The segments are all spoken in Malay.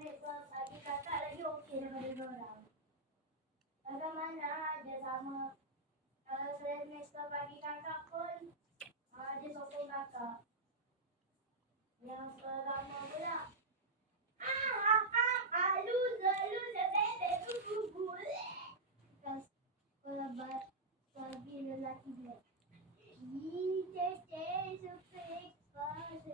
Besok pagi kakak lagi okey daripada diorang. Bagaimana dia sama. Kalau semester pagi kakak pun dia sokong kakak. Yang pertama pula loser bebe bubu. Kalau bagi lelaki dia. Cece super exposed.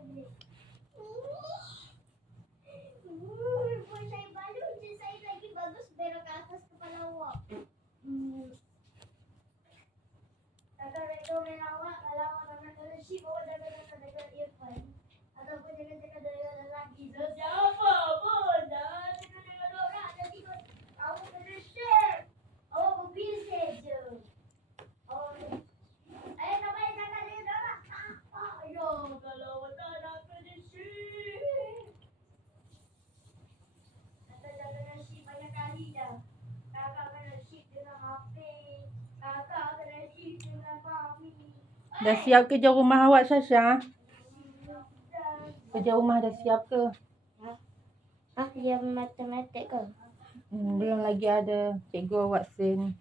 Pun saya balu je saya lagi bagus berak ke atas kepala awak. Kakak rekomen awak kalau awak nak kena ship awak jangan cakap earphone. Ataupun jangan cakap dengan lelaki. Siapa pun jangan cakap dengan orang. Nanti awak kena share. Awak berbisnes je. Tak payah cakap dengan orang. Ayo kalau awak tak nak kena share. Kakak kena ship banyak kali dah. Kakak kena ship dengan Hafiz. Kakak kena ship dengan Fahmi. Dah siap kerja rumah awak, Sasha? Kerja rumah dah siap ke? Dia matematik ke? Belum lagi ada. Cikgu awak send.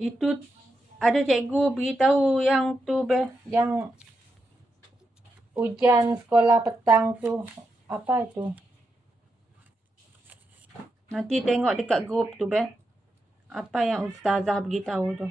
Itu ada cikgu beritahu yang tu yang ujian sekolah petang tu. Apa itu? Nanti tengok dekat grup tu, Apa yang ustazah beritahu tu.